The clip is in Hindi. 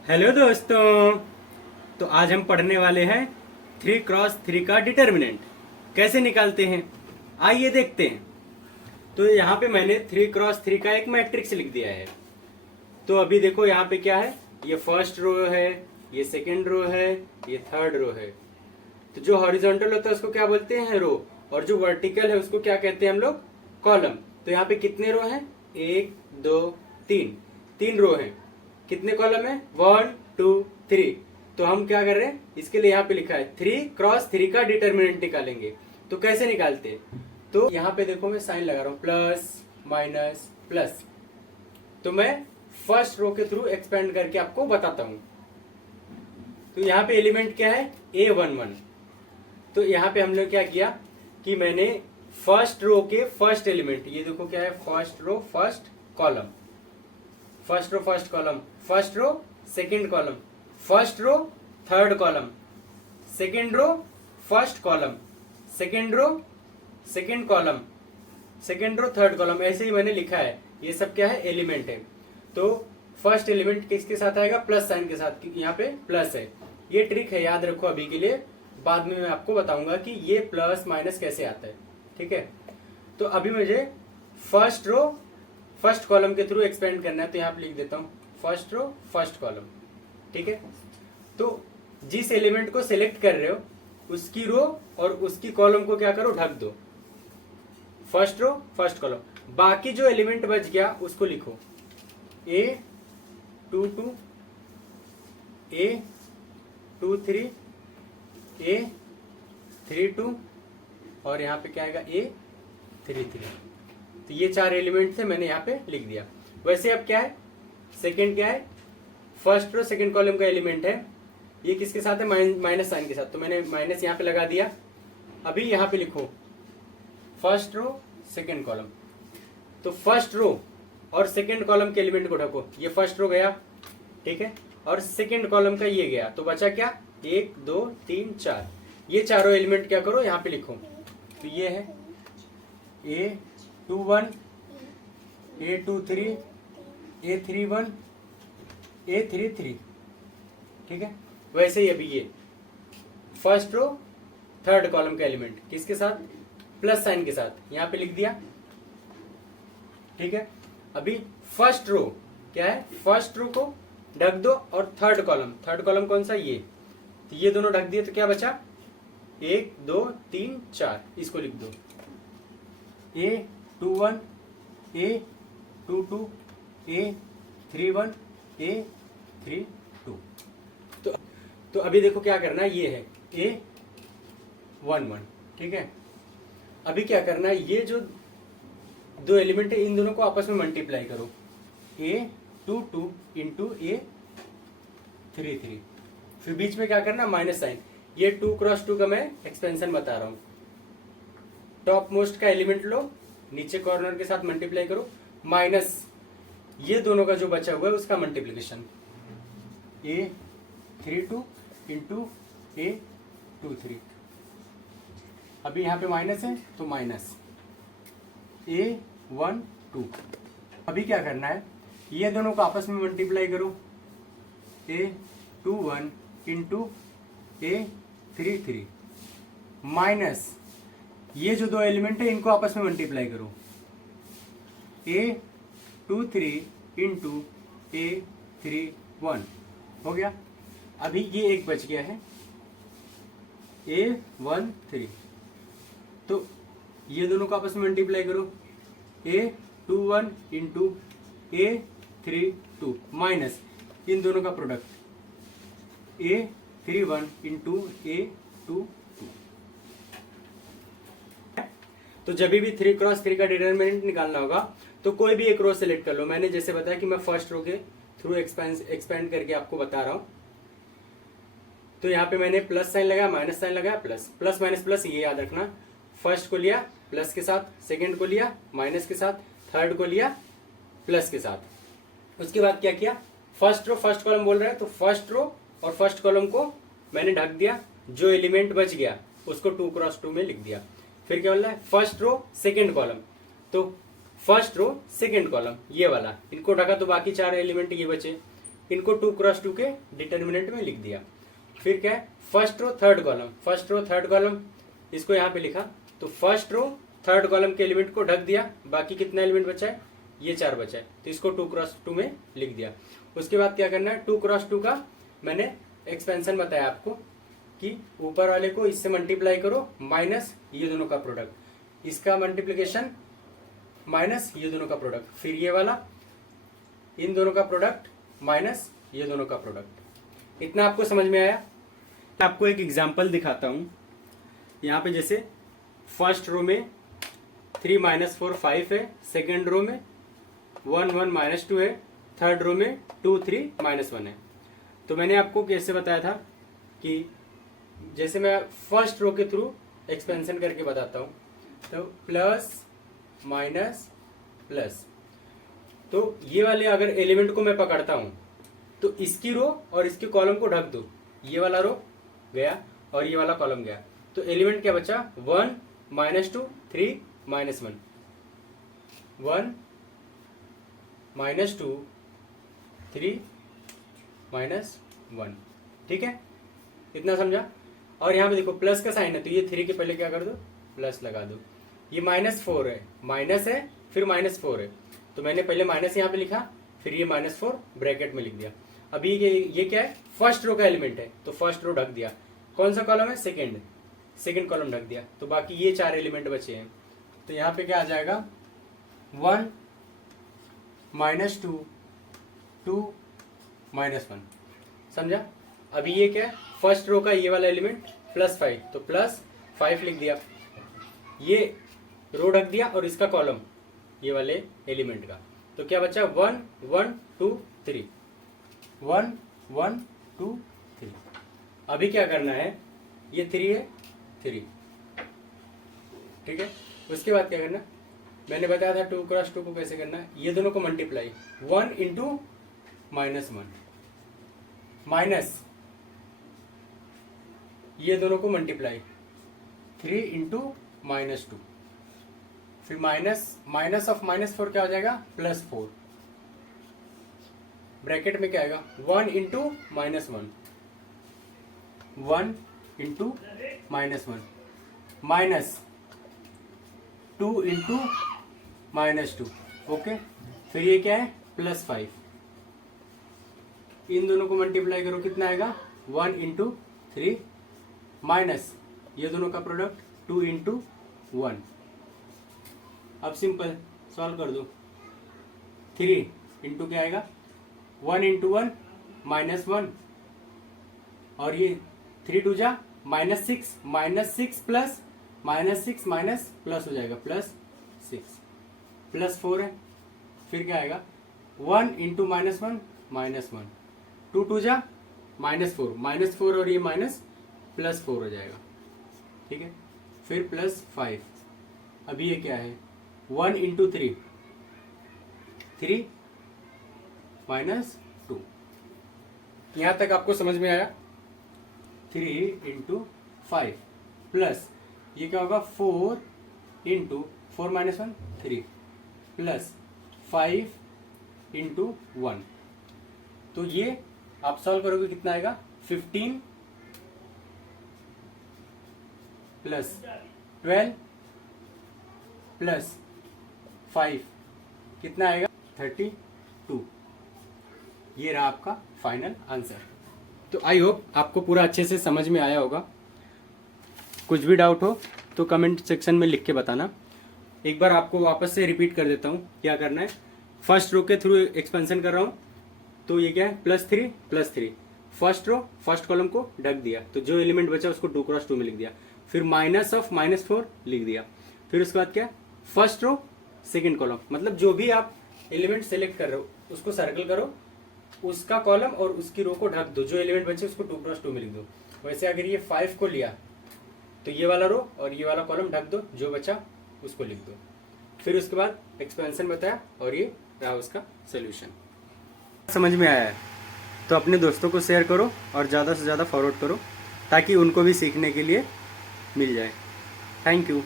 हेलो दोस्तों। तो आज हम पढ़ने वाले हैं 3x3 का डिटर्मिनेंट कैसे निकालते हैं, आइए देखते हैं। तो यहाँ पे मैंने 3x3 का एक मैट्रिक्स लिख दिया है। तो अभी देखो यहाँ पे क्या है, ये फर्स्ट रो है, ये सेकंड रो है, ये थर्ड रो है। तो जो हॉरिजॉन्टल होता है उसको क्या बोलते हैं, रो, और जो वर्टिकल है उसको क्या कहते हैं हम लोग, कॉलम। तो यहाँ पे कितने रो हैं, 1 2 3, 3 रो हैं। कितने कॉलम है, 1 2 3। तो हम क्या कर रहे हैं, इसके लिए यहाँ पे लिखा है 3x3 का डिटर्मिनेंट निकालेंगे। तो कैसे निकालते हैं, तो यहाँ पे देखो मैं साइन लगा रहा हूँ, प्लस माइनस प्लस। तो मैं फर्स्ट रो के थ्रू एक्सपेंड करके आपको बताता हूँ। तो यहाँ पे एलिमेंट क्या है, A11। तो यहाँ पे हमने क्या किया कि मैंने फर्स्ट रो के फर्स्ट एलिमेंट, ये देखो क्या है, first row first column, first row first column, first row second column, first row third column, second row first column, second row second column, second row third column, ऐसे ही मैंने लिखा है। ये सब क्या है, एलिमेंट है। तो फर्स्ट एलिमेंट किसके साथ आएगा, प्लस साइन के साथ, क्योंकि यहाँ पे प्लस है। ये ट्रिक है, याद रखो अभी के लिए, बाद में मैं आपको बताऊंगा कि ये प्लस माइनस कैसे आता है, ठीक है। तो अभी मुझे फर्स्ट रो फर्स्ट कॉलम के थ्रू एक्सपेंड करना है, तो यहाँ पे लिख देता हूँ फर्स्ट रो फर्स्ट कॉलम, ठीक है। तो जिस एलिमेंट को सिलेक्ट कर रहे हो उसकी रो और उसकी कॉलम को क्या करो, ढक दो, फर्स्ट रो फर्स्ट कॉलम। बाकी जो एलिमेंट बच गया उसको लिखो A22, A23, A32 और यहाँ पे क्या आएगा, A33। तो ये 4 एलिमेंट थे, मैंने यहाँ पे लिख दिया। वैसे अब क्या है, सेकंड क्या है, फर्स्ट रो सेकंड कॉलम का एलिमेंट है, ये किसके साथ है, माइनस साइन के साथ। तो मैंने माइनस यहाँ पे लगा दिया। अभी यहाँ पे लिखो फर्स्ट रो सेकंड कॉलम। तो फर्स्ट रो और सेकंड कॉलम के एलिमेंट को ढको, ये फर्स्ट रो गया, ठीक है, और सेकंड कॉलम का ये गया। तो बचा क्या, 1 2 3 4। ये चारों एलिमेंट क्या करो, यहाँ पे लिखो। तो ये है A21, A23, A31, A33, ठीक है। वैसे ही अभी ये फर्स्ट रो थर्ड कॉलम का एलिमेंट किसके साथ, प्लस साइन के साथ, यहाँ पे लिख दिया, ठीक है। अभी फर्स्ट रो क्या है, फर्स्ट रो को ढक दो, और थर्ड कॉलम कौन सा, ये। तो ये दोनों ढक दिए, तो क्या बचा, 1 2 3 4, इसको लिख दो A21, A22, A31, A32। तो अभी देखो क्या करना है, ये है A11, ठीक है। अभी क्या करना है, ये जो दो एलिमेंट है इन दोनों को आपस में मल्टीप्लाई करो, A22 इंटू A33। फिर बीच में क्या करना, माइनस साइन। ये 2x2 का मैं एक्सपेंशन बता रहा हूं। टॉप मोस्ट का एलिमेंट लो, नीचे कॉर्नर के साथ मल्टीप्लाई करो, माइनस ये दोनों का जो बचा हुआ है उसका मल्टीप्लीकेशन, A32 इंटू A23। अभी यहाँ पे माइनस है तो माइनस A12। अभी क्या करना है, ये दोनों को आपस में मल्टीप्लाई करो, A21 इंटू A33, माइनस ये जो दो एलिमेंट है इनको आपस में मल्टीप्लाई करो, A23 इंटू A31। हो गया। अभी ये एक बच गया है A13। तो ये दोनों को आपस में मल्टीप्लाई करो, A21 इंटू A32, माइनस इन दोनों का प्रोडक्ट A31 इंटू A22। तो जब भी 3x3 का डिटरमिनेंट निकालना होगा तो कोई भी एक रो सेलेक्ट कर लो। मैंने जैसे बताया कि मैं फर्स्ट रो के थ्रू एक्सपेंड करके आपको बता रहा हूं। तो यहाँ पे मैंने प्लस साइन लगाया, माइनस साइन लगाया, प्लस प्लस माइनस प्लस, ये याद रखना। फर्स्ट को लिया प्लस के साथ, सेकंड को लिया माइनस के साथ, थर्ड को लिया प्लस के साथ। उसके बाद क्या किया, फर्स्ट रो फर्स्ट कॉलम बोल रहा है तो फर्स्ट रो और फर्स्ट कॉलम को मैंने ढक दिया, जो एलिमेंट बच गया उसको 2x2 में लिख दिया। फिर क्या बोल रहा है, फर्स्ट रो सेकंड कॉलम, तो फर्स्ट रो सेकंड कॉलम ये वाला, इनको ढका तो बाकी 4 एलिमेंट ये बचे। इनको 2 क्रॉस 2 के डिटर्मिनेंट में लिख दिया। फिर क्या है, first row third column, first row third column, इसको यहाँ पे लिखा। तो फर्स्ट रो थर्ड कॉलम के एलिमेंट को ढक दिया, बाकी कितना एलिमेंट बचा है, ये 4 बचा है, तो इसको 2 क्रॉस 2 में लिख दिया। उसके बाद क्या करना है, 2 क्रॉस 2 का मैंने एक्सपेंशन बताया आपको कि ऊपर वाले को इससे मल्टीप्लाई करो माइनस ये दोनों का प्रोडक्ट, इसका मल्टीप्लीकेशन माइनस ये दोनों का प्रोडक्ट, फिर ये वाला इन दोनों का प्रोडक्ट माइनस ये दोनों का प्रोडक्ट। इतना आपको समझ में आया? आपको एक एग्जांपल दिखाता हूं। यहाँ पे जैसे फर्स्ट रो में 3 - 4 5 है, सेकेंड रो में 1 1 -2 है, थर्ड रो में 2 3 -1 है। तो मैंने आपको कैसे बताया था कि जैसे मैं फर्स्ट रो के थ्रू एक्सपेंशन करके बताता हूं, तो प्लस माइनस प्लस, तो ये वाले अगर एलिमेंट को मैं पकड़ता हूं तो इसकी रो और इसके कॉलम को ढक दो, ये वाला रो गया और ये वाला कॉलम गया, तो एलिमेंट क्या बचा, 1 -2 3 -1, 1 -2 3 -1। ठीक है, इतना समझा? और यहाँ पे देखो प्लस का साइन है, तो ये 3 के पहले क्या कर दो, प्लस लगा दो। ये -4 है, माइनस है फिर -4 है, तो मैंने पहले माइनस यहाँ पे लिखा, फिर ये -4 ब्रैकेट में लिख दिया। अभी ये क्या है, फर्स्ट रो का एलिमेंट है, तो फर्स्ट रो ढक दिया। कौन सा कॉलम है, सेकेंड कॉलम ढक दिया, तो बाकी ये 4 एलिमेंट बचे हैं। तो यहाँ पे क्या आ जाएगा, 1 -2 2 -1। समझा? अभी ये क्या है, फर्स्ट रो का ये वाला एलिमेंट +5, तो +5 लिख दिया, ये रो ढक दिया और इसका कॉलम ये वाले एलिमेंट का, तो क्या बचा, 1 1 2 3, 1 1 2 3। अभी क्या करना है, ये 3 है 3, ठीक है। उसके बाद क्या करना, मैंने बताया था 2 क्रॉस 2 को कैसे करना है, ये दोनों को मल्टीप्लाई, 1 × -1 माइनस ये दोनों को मल्टीप्लाई 3 × -2, फिर माइनस ऑफ -4 क्या हो जाएगा, +4, ब्रैकेट में क्या आएगा, 1 × -1 1 × -1 माइनस 2 × -2, ओके। फिर ये क्या है, +5, इन दोनों को मल्टीप्लाई करो, कितना आएगा, 1 × 3 माइनस ये दोनों का प्रोडक्ट 2 × 1। अब सिंपल सॉल्व कर दो, 3 इंटू क्या आएगा, 1 × 1 -1, और ये 3 2 जा -6, -6 प्लस -6 माइनस प्लस हो जाएगा, +6 +4 है। फिर क्या आएगा, 1 × -1 -1, 2 2 जा -4 और ये माइनस +4 हो जाएगा, ठीक है। फिर +5, अभी ये क्या है, 1 × 3 3 -2। यहां तक आपको समझ में आया? 3 × 5 प्लस ये क्या होगा, 4 × 4 -1 3 प्लस 5 × 1, तो ये आप सॉल्व करोगे कितना आएगा, 15 प्लस 12 प्लस 5 कितना आएगा, 32। ये रहा आपका फाइनल आंसर। तो आई होप आपको पूरा अच्छे से समझ में आया होगा। कुछ भी डाउट हो तो कमेंट सेक्शन में लिख के बताना। एक बार आपको वापस से रिपीट कर देता हूँ क्या करना है। फर्स्ट रो के थ्रू एक्सपेंशन कर रहा हूँ, तो ये क्या है, +3 फर्स्ट रो फर्स्ट कॉलम को ढक दिया, तो जो एलिमेंट बचा उसको 2 क्रॉस 2 में लिख दिया। फिर माइनस ऑफ -4 लिख दिया। फिर उसके बाद क्या, फर्स्ट रो सेकेंड कॉलम, मतलब जो भी आप एलिमेंट सेलेक्ट कर रहे हो उसको सर्कल करो, उसका कॉलम और उसकी रो को ढक दो, जो एलिमेंट बचे उसको 2 क्रॉस 2 में लिख दो। वैसे अगर ये 5 को लिया तो ये वाला रो और ये वाला कॉलम ढक दो, जो बचा उसको लिख दो। फिर उसके बाद एक्सपेंशन बताया और ये रहा उसका सोल्यूशन। समझ में आया है तो अपने दोस्तों को शेयर करो और ज़्यादा से ज़्यादा फॉरवर्ड करो ताकि उनको भी सीखने के लिए मिल जाए। Thank you.